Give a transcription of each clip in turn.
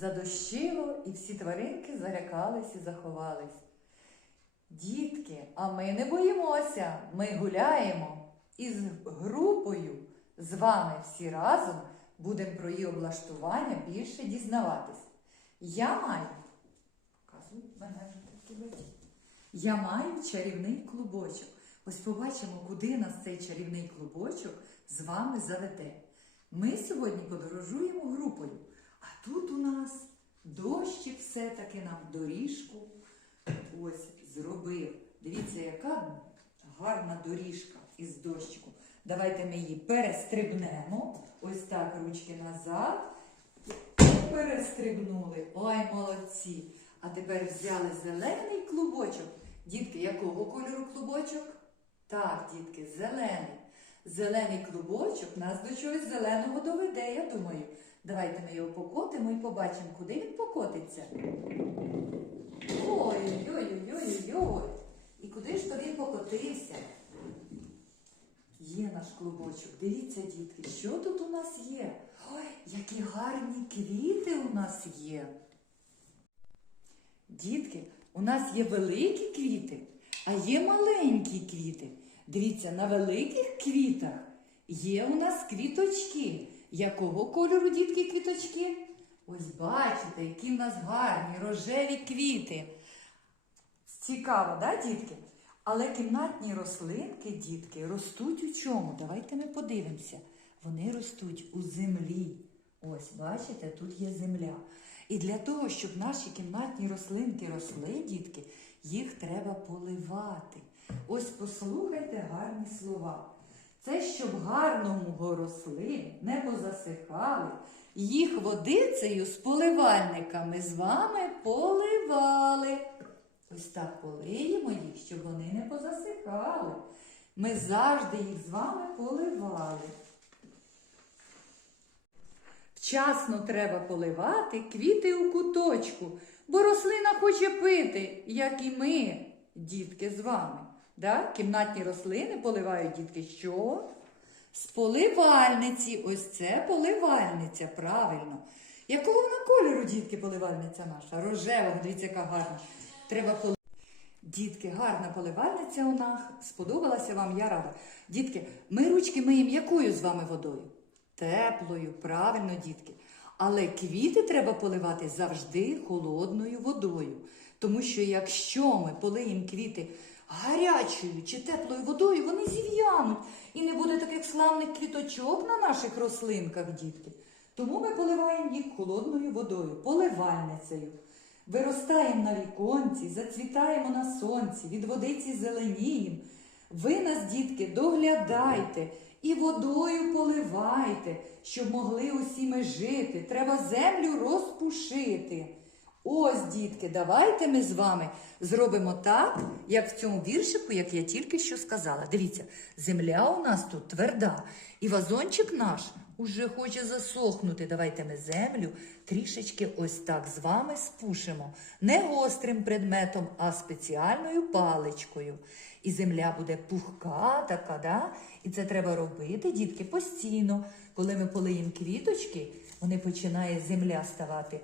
Задощило, і всі тваринки залякались і заховались. Дітки, а ми не боїмося, ми гуляємо. І з групою з вами всі разом будемо про її облаштування більше дізнаватись. Я маю, показую, мене вже такі летять. Я маю чарівний клубочок. Ось побачимо, куди нас цей чарівний клубочок з вами заведе. Ми сьогодні подорожуємо групою, а тут у нас дощик все-таки нам доріжку ось зробив. Дивіться, яка гарна доріжка із дощику. Давайте ми її перестрибнемо. Ось так, ручки назад. Перестрибнули. Ой, молодці. А тепер взяли зелений клубочок. Дітки, якого кольору клубочок? Так, дітки, зелений. Зелений клубочок нас до чогось зеленого доведе, я думаю. Давайте ми його покотимо і побачимо, куди він покотиться. Ой-ой-ой-ой-ой. І куди ж то він покотився? Є наш клубочок. Дивіться, дітки, що тут у нас є? Ой, які гарні квіти у нас є. Дітки, у нас є великі квіти, а є маленькі квіти. Дивіться, на великих квітах є у нас квіточки. Якого кольору, дітки, квіточки? Ось бачите, які в нас гарні рожеві квіти. Цікаво, да, дітки? Але кімнатні рослинки, дітки, ростуть у чому? Давайте ми подивимося. Вони ростуть у землі. Ось, бачите, тут є земля. І для того, щоб наші кімнатні рослинки росли, дітки, їх треба поливати. Ось послухайте гарні слова. Це щоб гарному рослин не позасихали, їх водицею з поливальниками з вами поливали. Ось так полиємо їх, щоб вони не позасихали. Ми завжди їх з вами поливали. Вчасно треба поливати квіти у куточку, бо рослина хоче пити, як і ми, дітки, з вами. Да? Кімнатні рослини поливають дітки що? З поливальниці. Ось це поливальниця, правильно. Якого вона кольору, дітки, поливальниця наша? Рожевого, дивіться, яка гарна. Треба поли... Дітки, гарна поливальниця у нас. Сподобалася вам, я рада. Дітки, ми ручки миємо якою з вами водою? Теплою, правильно, дітки. Але квіти треба поливати завжди холодною водою. Тому що якщо ми полиємо квіти гарячою чи теплою водою, вони зів'януть. І не буде таких славних квіточок на наших рослинках, дітки. Тому ми поливаємо їх холодною водою, поливальницею. Виростаємо на віконці, зацвітаємо на сонці, від водиці зеленіємо. Ви нас, дітки, доглядайте і водою поливайте, щоб могли усі ми жити. Треба землю розпушити. Ось, дітки, давайте ми з вами зробимо так, як в цьому віршику, як я тільки що сказала. Дивіться, земля у нас тут тверда, і вазончик наш уже хоче засохнути. Давайте ми землю трішечки ось так з вами спушимо. Не гострим предметом, а спеціальною паличкою. І земля буде пухка така, да? І це треба робити, дітки, постійно. Коли ми полиємо квіточки, вони починає земля ставати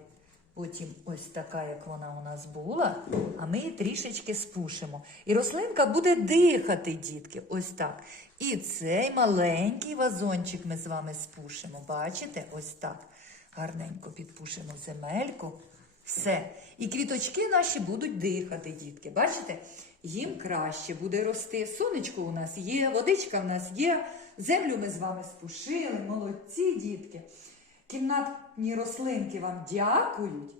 Потім ось така, як вона у нас була, а ми її трішечки спушимо. І рослинка буде дихати, дітки, ось так. І цей маленький вазончик ми з вами спушимо. Бачите? Ось так. Гарненько підпушимо земельку. Все. І квіточки наші будуть дихати, дітки. Бачите? Їм краще буде рости. Сонечко у нас є, водичка в нас є. Землю ми з вами спушили. Молодці, дітки. Кімнатні рослинки вам дякують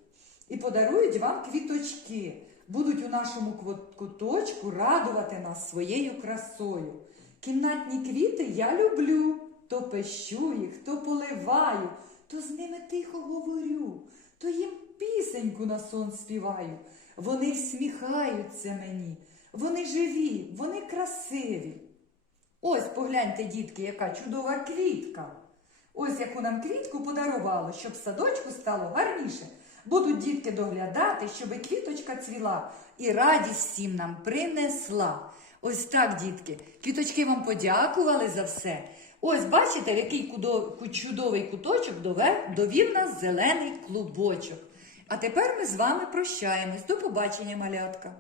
і подарують вам квіточки. Будуть у нашому куточку радувати нас своєю красою. Кімнатні квіти я люблю, то пещу їх, то поливаю, то з ними тихо говорю, то їм пісеньку на сон співаю. Вони всміхаються мені, вони живі, вони красиві. Ось погляньте, дітки, яка чудова квітка. Ось яку нам квітку подарували, щоб садочку стало гарніше. Будуть дітки доглядати, щоб квіточка цвіла і радість всім нам принесла. Ось так, дітки, квіточки вам подякували за все. Ось бачите, який чудовий куточок довів нас зелений клубочок. А тепер ми з вами прощаємось. До побачення, малятка.